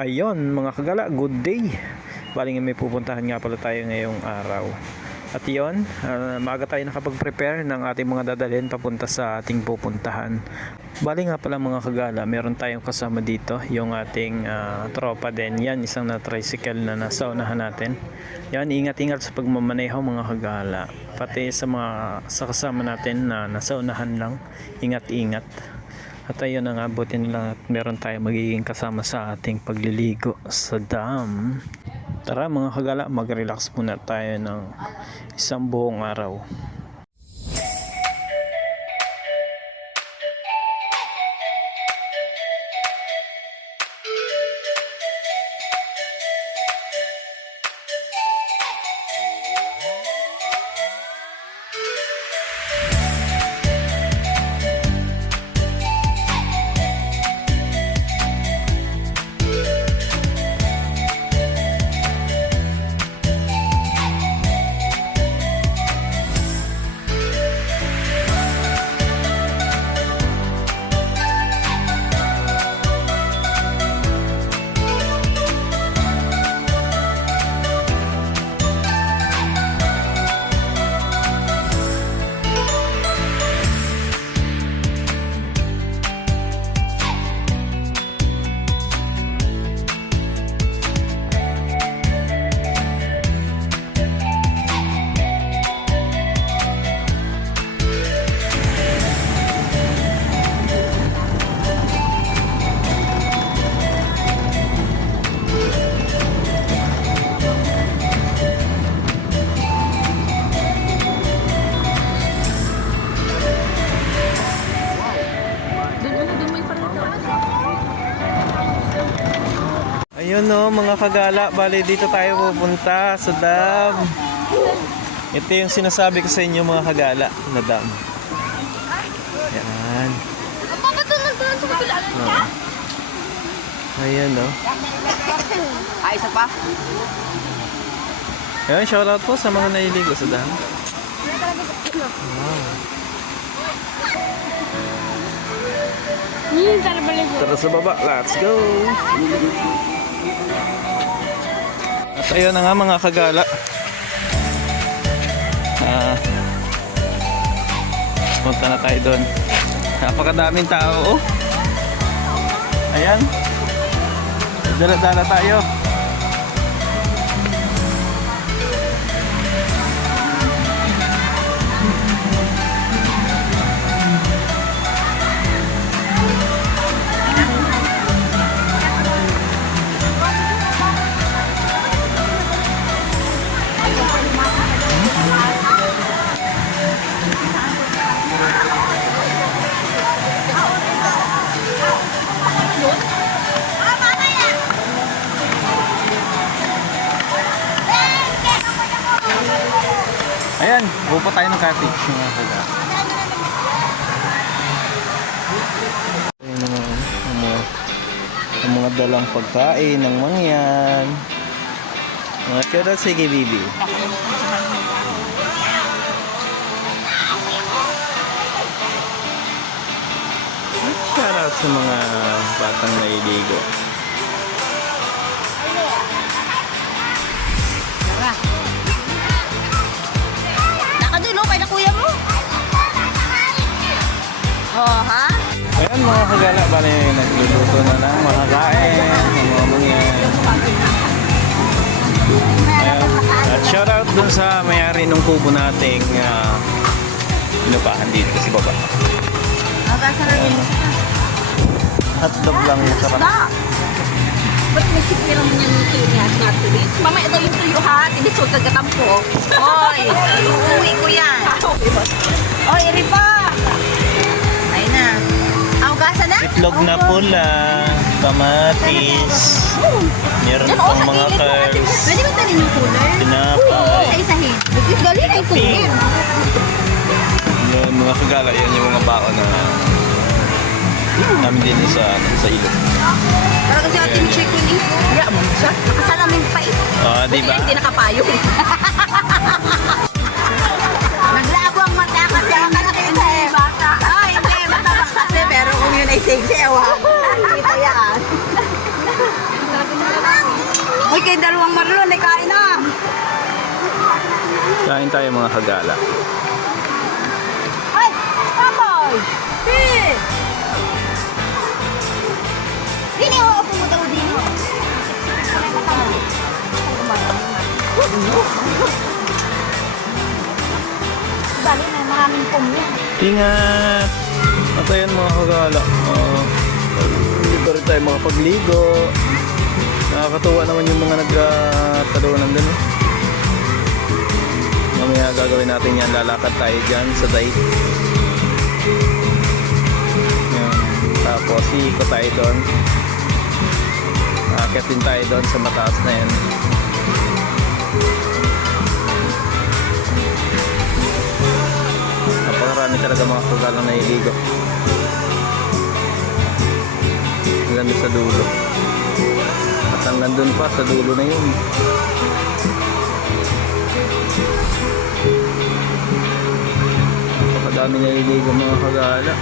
Ayun mga kagala, good day. Bali nga may pupuntahan nga pala tayo ngayong araw. At yun, ah, maaga tayo nakapag-prepare ng ating mga dadalhin papunta sa ating pupuntahan. Bali nga pala mga kagala, meron tayong kasama dito, yung ating ah, tropa din. Yan, isang na tricycle na nasa unahan natin. Yan, ingat-ingat sa pagmamaneho mga kagala. Pati sa mga sa kasama natin na nasa unahan lang, ingat-ingat. At ayun buti na lang at meron tayo magiging kasama sa ating pagliligo sa dam. Tara mga kagala, mag-relax muna tayo ng isang buong araw. Ayun no, mga kagala, bali dito tayo pupunta sa dam. Ito yung sinasabi ko sa inyo mga kagala na dam. Yan. Ang baba doon doon sa kabila. Oh. Ayan no. Ay, isa pa. Ayan, shoutout po sa mga nailigo sa dam. Wow. Tara sa baba, let's go! At ayun na nga mga kagala. Ah, punta na tayo doon. Napakadaming tao, oh. Ayan. Dala-dala tayo. Ayan, upo tayo ng cottage mga kagala. Ayan mga, mga, ang mga dalang pagkain ng mangyan. Mga shoutout sige bibi. At shoutout sa mga batang nailigo. Ayan mga kagala, bali nagluluto na ng mga kain, ng mga. Ayan. At shoutout dun sa mayari ng kubo nating uh, inupahan dito sa baba. Yun. Hotdog lang masarap. Na! Ba't may sikira mo niyan tuyo niya at nga tuloy? Mamaya daw yung tuyo ha, hindi so tagatampo. Hoy, uuwi ko yan. Hoy, iri Itlog na pula, kamatis, meron oh, pang mga. Ate, carbs, Pwede ba tanin yung cooler? tinapay. Isa-isahin. Galing ay tuloy. Yun, mga kagala, yan yung mga baon na namin din sa, sa ilog. Para kasi ating ni. Kaya mo siya. Nakasalamin pa eh. Ah, di ba? Hindi nakapayong. Mata kasi pero kung yun ay sexy, ewan. Kita yan. Ay, kay dalawang marlon, ay kain na. Kain tayo mga kagala. Ay, tapoy! Si! Dini, oo, pumutaw din. Dali na, maraming pumya. Ingat! At ayan mga kagala. Uh, pa rin tayo makapagligo. Nakakatuwa naman yung mga nagtalunan dun. eh. Mamaya gagawin natin yan. Lalakad tayo dyan sa dike. Yan. Tapos iikot tayo doon. Akit din tayo doon sa mataas na yan. Napakarami talaga mga kagalang nailigo. Hanggang doon sa dulo. At hanggang doon pa sa dulo na yun. Napakadami naliligo mga kagala.